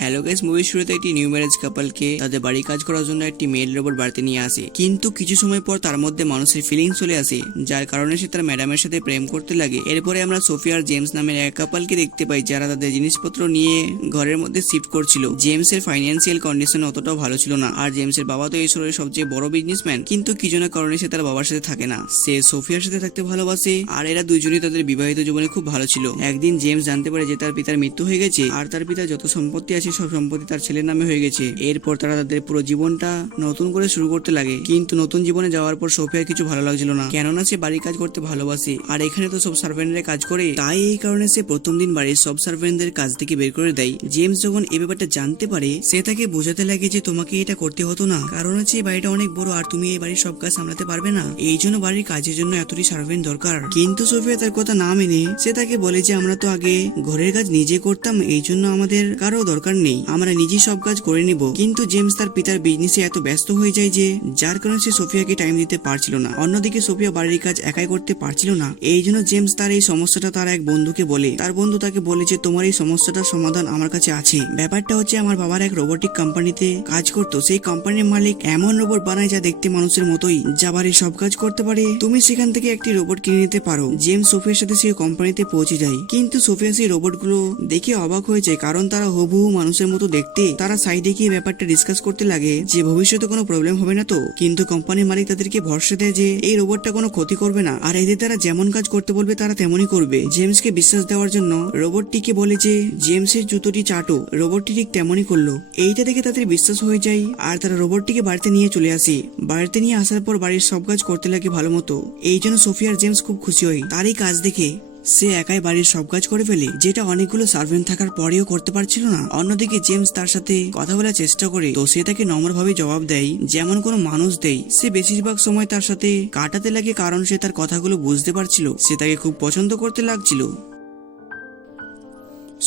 Hello guys, মুভির শুরুতে একটি নিউ ম্যারেজ কাপলকে তাদের বাড়ি কাজ করার জন্য একটি মেল রোবট বাড়িতে নিয়ে আসে, কিন্তু কিছু সময় পর তার মধ্যে মানুষের ফিলিংস চলে আসে, যার কারণে সে তার ম্যাডামের সাথে প্রেম করতে লাগে। এরপরে আমরা সোফিয়া আর জেমস নামের এক কাপলকে দেখতে পাই, যারা তাদের জিনিসপত্র নিয়ে ঘরের মধ্যে শিফট করছিল। জেমসের ফাইন্যান্সিয়াল কন্ডিশন অতটাও ভালো ছিল না, আর জেমসের বাবা তো এই শহরের সবচেয়ে বড় বিজনেসম্যান, কিন্তু কি জন্য কারণে সে তার বাবার সাথে থাকে না। সে সোফিয়ার সাথে থাকতে ভালোবাসে, আর এরা দুজনই তাদের বিবাহিত জীবনে খুব ভালো ছিল। একদিন জেমস জানতে পারে যে তার পিতার মৃত্যু হয়ে গেছে, আর তার পিতার যত সম্পত্তি আছে সব সম্পত্তি তার ছেলের নামে হয়ে গেছে। এরপর তারা তাদের পুরো জীবনটা নতুন করে শুরু করতে লাগে, কিন্তু নতুন জীবনে যাওয়ার পর সোফিয়ার কিছু ভালো লাগছিল না, কেননা সে বাড়ির কাজ করতে ভালোবাসে, আর এখানে তো সব সার্ভেন্টরা কাজ করে। তাই এই কারণে সে প্রথম দিন বাড়ির সব সার্ভেন্টদের কাজ থেকে বের করে দেয়। জেমস যখন এই ব্যাপারটা জানতে পারে, সে তাকে বোঝাতে লাগে যে তোমাকে এটা করতে হতো না, কারণ হচ্ছে এই বাড়িটা অনেক বড় আর তুমি এই বাড়ির সব কাজ সামলাতে পারবে না, এই জন্য বাড়ির কাজের জন্য এতটি সার্ভেন্ট দরকার। কিন্তু সোফিয়া তার কথা না মেনে সে তাকে বলে যে আমরা তো আগে ঘরের কাজ নিজে করতাম, এই জন্য আমাদের কারো দরকার নেই, আমরা নিজেই সব কাজ করে নিব। কিন্তু জেমস তার পিতার বিজনেসে এত ব্যস্ত হয়ে যায় যে যার কারণে সে সোফিয়াকে টাইম দিতে পারছিল না। অন্যদিকে সোফিয়া বাড়ির কাজ একাই করতে পারছিল না, এই জন্য জেমস তার এই সমস্যাটা তার এক বন্ধুকে বলে। তার বন্ধু তাকে বলে যে তোমার এই সমস্যাটার সমাধান আমার কাছে আছে। ব্যাপারটা হচ্ছে আমার বাবার এক রোবোটিক কোম্পানিতে কাজ করতো, সেই কোম্পানির মালিক এমন রোবট বানায় যা দেখতে মানুষের মতোই, যা বাড়ির সব কাজ করতে পারে। তুমি সেখান থেকে একটি রোবট কিনে নিতে পারো। জেমস সোফিয়ার সাথে সেই কোম্পানিতে পৌঁছে যায়, কিন্তু সোফিয়া সেই রোবটগুলো দেখে অবাক হয়ে যায়, কারণ তারা হুবহু মানুষের মতো দেখতে। তারা সাইডে গিয়ে ব্যাপারটা ডিসকাস করতে লাগে যে ভবিষ্যতে কোনো প্রবলেম হবে না তো। কিন্তু কোম্পানির মালিক তাদেরকে ভরসা দেয় যে এই রোবটটা কোনো ক্ষতি করবে না, আর এদের তারা যেমন কাজ করতে বলবে তারা তেমনই করবে। জেমসকে বিশ্বাস দেওয়ার জন্য রোবটটিকে বলে যে জেমসের জুতোটি চাটো। রোবটটি ঠিক তেমনই করলো। এইটা দেখে তাদের বিশ্বাস হয়ে যায়, আর তারা রোবটটিকে বাড়িতে নিয়ে চলে আসে। বাড়িতে নিয়ে আসার পর বাড়ির সব কাজ করতে লাগে ভালো মতো, এই জন্য সোফিয়া আর জেমস খুব খুশি হয়। তার এই কাজ দেখে সে একাই বাড়ির সব কাজ করে ফেলে, যেটা অনেকগুলো সার্ভেন্ট থাকার পরেও করতে পারছিল না। অন্যদিকে জেমস তার সাথে কথা বলার চেষ্টা করে, তো সে তাকে নম্রভাবে জবাব দেয়, যেমন কোনো মানুষ দেয়। সে বেশিরভাগ সময় তার সাথে কাটাতে লাগে, কারণ সে তার কথাগুলো বুঝতে পারছিল। সে তাকে খুব পছন্দ করতে লাগছিল।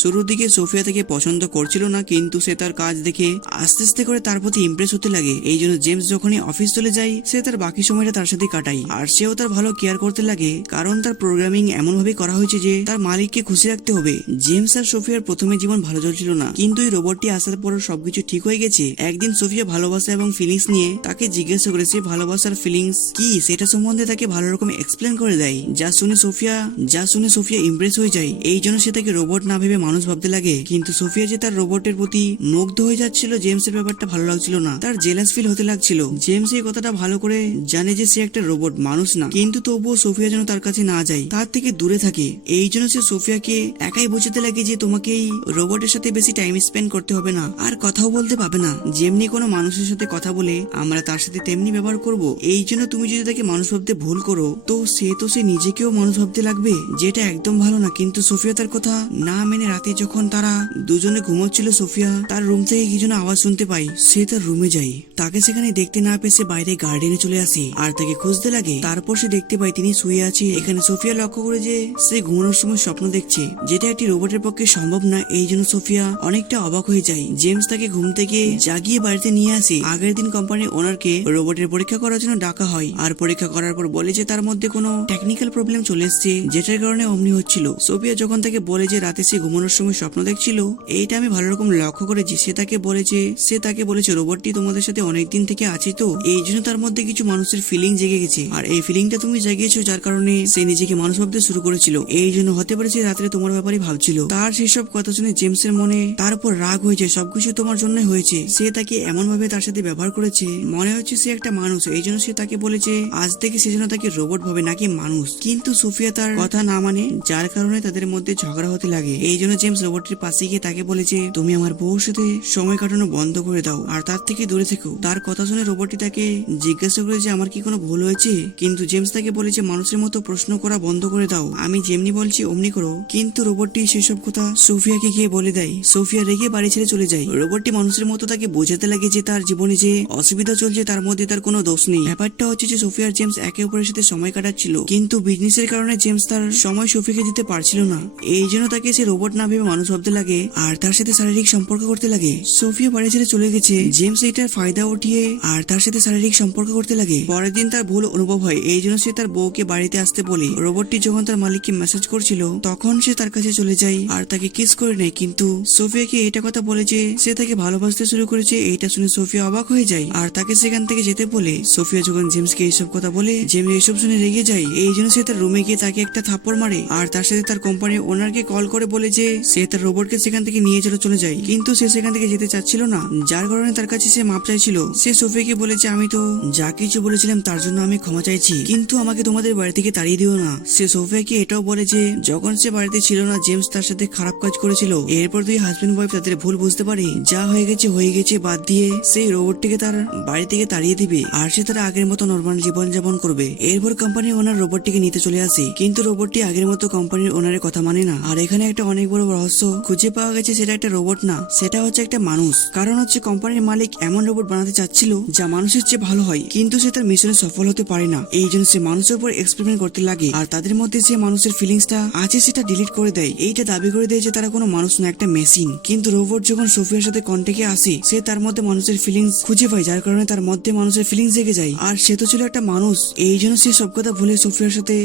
শুরুর দিকে সোফিয়া তাকে পছন্দ করছিল না, কিন্তু সে তার কাজ দেখে আস্তে আস্তে করে তার প্রতি ইমপ্রেস হতে লাগে। এই জন্য জেমস যখনই অফিস চলে যায়, সে তার বাকি সময়টা তার সাথে কাটায়, আর সেও তার ভালো কেয়ার করতে লাগে, কারণ তার প্রোগ্রামিং এমন ভাবে করা হয়েছে যে তার মালিককে খুশি রাখতে হবে। জেমস আর সোফিয়ার প্রথমে জীবন ভালো চলছিল না, কিন্তু এই রোবটটি আসার পর সবকিছু ঠিক হয়ে গেছে। একদিন সোফিয়া ভালোবাসা এবং ফিলিংস নিয়ে তাকে জিজ্ঞাসা করে, সে ভালোবাসার ফিলিংস কি সেটা সম্বন্ধে তাকে ভালো রকম এক্সপ্লেন করে দেয়, যা শুনে সোফিয়া ইমপ্রেস হয়ে যায়। এই জন্য সে তাকে রোবট না ভেবে মানুষ ভাবতে লাগে। কিন্তু সোফিয়া যে তার রোবটের প্রতি মুগ্ধ হয়ে যাচ্ছিল, জেমসের ব্যাপারটা ভালো লাগছিল না, তার জেলাস ফিল হতে লাগছিল। জেমস এই কথাটা ভালো করে জানে যে সে একটা রোবট, মানুষ না, কিন্তু তবুও সোফিয়া যেন তার কাছে না যায়, তার থেকে দূরে থাকে। এই জন্য সে সোফিয়াকে একাই বোঝাতে লাগে যে তোমাকে এই রোবটের সাথে বেশি টাইম স্পেন্ড করতে হবে না, আর কথাও বলতে পাবে না। যেমনি কোনো মানুষের সাথে কথা বলে আমরা তার সাথে তেমনি ব্যবহার করব। এই জন্য তুমি যদি তাকে মানুষ ভাবতে ভুল করো, তো সে নিজেকেও মানুষ ভাবতে লাগবে, যেটা একদম ভালো না। কিন্তু সোফিয়া তার কথা না মেনে রাতে যখন তারা দুজনে ঘুমোচ্ছিল, সোফিয়া তার রুম থেকে কি যেন আওয়াজ শুনতে পাই। সে তার রুমে যায়, তাকে সেখানে দেখতে না পেয়ে সে বাইরে গার্ডেনে চলে আসে আর তাকে খুঁজতে লাগে। তারপর সে দেখতে পায় তিনি শুয়ে আছে। এখানে সোফিয়া লক্ষ্য করে যে সে ঘুমানোর সময় স্বপ্ন দেখছে, যেটা একটি রোবটের পক্ষে সম্ভব না। এই জন্য সোফিয়া অনেকটা অবাক হয়ে যায়। জেমস তাকে ঘুম থেকে জাগিয়ে বাড়িতে নিয়ে আসে। আগের দিন কোম্পানির ওনারকে রোবটের পরীক্ষা করার জন্য ডাকা হয়, আর পরীক্ষা করার পর বলে যে তার মধ্যে কোনো টেকনিক্যাল প্রবলেম চলে এসছে, যেটার কারণে অমনি হচ্ছিল। সোফিয়া যখন তাকে বলে যে রাতে সে ঘুমানোর সময় স্বপ্ন দেখছিল, এইটা আমি ভালো রকম লক্ষ্য করেছি। সে তাকে বলেছে রোবটটি তোমাদের সাথে অনেকদিন থেকে আছে, তো এই জন্য তার মধ্যে কিছু মানুষের ফিলিং জেগে গেছে, আর এই ফিলিংটা তুমি জাগিয়েছো, যার কারণে সে নিজেকে মানুষ ভাবতে শুরু করেছিল। এই জন্য হতে পারে সে রাত্রে তোমার ব্যাপারে ভাবছিল। তার সেসব কথা শুনে জেমসের মনে তার উপর রাগ হয়েছে, সবকিছু তোমার জন্য হয়েছে। সে তাকে এমন ভাবে তার সাথে ব্যবহার করেছে, মনে হচ্ছে সে একটা মানুষ। এই জন্য সে তাকে বলেছে আজ থেকে সে যেন তাকে রোবট ভাবে নাকি মানুষ। কিন্তু সোফিয়া তার কথা না মানে, যার কারণে তাদের মধ্যে ঝগড়া হতে লাগে। এই জন্য জেমস রোবটের পাশে গিয়ে তাকে বলেছে তুমি আমার বউর সাথে সময় কাটানো বন্ধ করে দাও, আর তার থেকে দূরে থেকো। তার কথা শুনে রোবটটি তাকে জিজ্ঞাসা করে যে আমার কি কোনো ভুল হয়েছে, কিন্তু জেমস তাকে বলেছে মানুষের মতো প্রশ্ন করা বন্ধ করে দাও, আমি যেমনি বলছি অমনি করো। কিন্তু রোবটটি সেসব কথা সোফিয়াকে গিয়ে বলে দেয়। সোফিয়া রেগে বাড়ি ছেড়ে চলে যায়। রোবটটি মানুষের মতো তাকে বোঝাতে লাগে যে তার জীবনে যে অসুবিধা চলছে তার মধ্যে তার কোনো দোষ নেই। ব্যাপারটা হচ্ছে যে সোফিয়া আর জেমস একে অপরের সাথে সময় কাটাচ্ছিল, কিন্তু বিজনেসের কারণে জেমস তার সময় সোফিয়াকে দিতে পারছিল না। এই জন্য তাকে সে রোবট না ভেবে মানুষ ভাবতে লাগে আর তার সাথে শারীরিক সম্পর্ক করতে লাগে। সোফিয়া বাড়ি ছেড়ে চলে গেছে। জেমস এটার ফায়দা উঠিয়ে আর তার সাথে শারীরিক সম্পর্ক করতে লাগে। পরের দিন তার ভুল অনুভব হয়, এই জন্য সে তার বউকে বাড়িতে আসতে বলে। রোবটটি যখন তার মালিককে মেসেজ করছিল তখন সে তার কাছে চলে যায় আর তাকে কিস করে নেয়, কিন্তু সোফিয়াকে এটা কথা বলে যে সে তাকে ভালোবাসতে শুরু করেছে। এইটা শুনে সোফিয়া অবাক হয়ে যায় আর তাকে সেখান থেকে যেতে বলে। সোফিয়া যখন জেমসকে এইসব কথা বলে, জেমস এইসব শুনে রেগে যায়। এই জন্য সে তার রুমে গিয়ে তাকে একটা থাপ্পড় মারে আর তার সাথে তার কোম্পানির ওনারকে কল করে বলে যে সে তার রোবটকে সেখান থেকে নিয়ে চলে যায়। কিন্তু সে সেখান থেকে যেতে চাচ্ছিল না, যার কারণে তার কাছে সে মাপ চাইছিল। সে সোফিয়াকে বলেছে, আমি তো যা কিছু বলেছিলাম তার জন্য আমি ক্ষমা চাইছি, কিন্তু আমাকে তোমাদের বাড়ি থেকে তাড়িয়ে দিও না। সে সোফিয়াকে এটাও বলে যে যখন সে বাড়িতে ছিল না জেমস তার সাথে খারাপ কাজ করেছিল। এরপর দুই হাজবেন্ড ওয়াইফ তাদের ভুল বুঝতে পারে, যা হয়ে গেছে বাদ দিয়ে সেই রোবটটিকে তার বাড়ি থেকে তাড়িয়ে দিবে আর সে তার আগের মতো নরমাল জীবনযাপন করবে। এরপর কোম্পানির ওনার রোবটটিকে নিতে চলে আসে, কিন্তু রোবটটি আগের মতো কোম্পানির ওনারের কথা মানে না। আর এখানে একটা অনেক বড় রহস্য খুঁজে পাওয়া গেছে, সেটা একটা রোবট না, সেটা হচ্ছে একটা মানুষ। কারণ হচ্ছে কোম্পানির মালিক এমন রোবট বানাতে চাচ্ছিল যা মানুষের চেয়ে ভালো হয়, কিন্তু সে তার মিশনে সফল হতে পারে না। এই জন্য সে মানুষের উপর এক্সপেরিমেন্ট করতে লাগে আর তাদের মধ্যে যে মানুষের ফিলিংসটা আছে সেটা ডিলিট করে দেয়। এইটা দাবি করে দেয় যে তারা কোনো মানুষ না, একটা মেশিন। কিন্তু রোবট যখন সোফিয়ার সাথে কন্ট্যাক্টে আসে সে তার মধ্যে মানুষের ফিলিংস খুঁজে পায়, যার কারণে তার মধ্যে মানুষের ফিলিংস জেগে যায়। আর সে তো ছিল একটা মানুষ। এই জন্য সে সব কথা ভুলে সোফিয়ার সাথে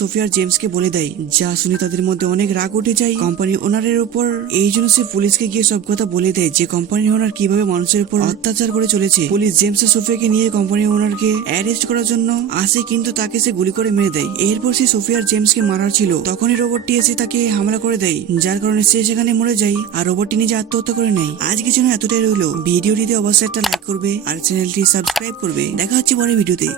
সোফিয়ার জেমসকে বলে দেয়, যা শুনে তাদের মধ্যে অনেক রাগ উঠে যায় কোম্পানি ওনারের উপর। এই জন্য সে পুলিশকে গিয়ে সব কথা বলে দেয় যে কোম্পানি ওনার কিভাবে মানুষের উপর অত্যাচার করে চলেছে। পুলিশ জেমস আর সোফিয়াকে নিয়ে কোম্পানি ওনারকে অ্যারেস্ট করার জন্য আসে, কিন্তু তাকে সে গুলি করে মেরে দেয়। এরপর সে সোফিয়ার জেমসকে মারার ছিল, তখনই রোবটটি এসে তাকে হামলা করে দেয়, যার কারণে সে সেখানে মরে যায় আর রোবটটি নিজে আত্মহত্যা করে নেয়। আজকে জন্য এতটাই রইলো। ভিডিওটিতে অবশ্যই একটা লাইক করবে আর চ্যানেলটি সাবস্ক্রাইব করবে। দেখা হচ্ছে পরের ভিডিওতে।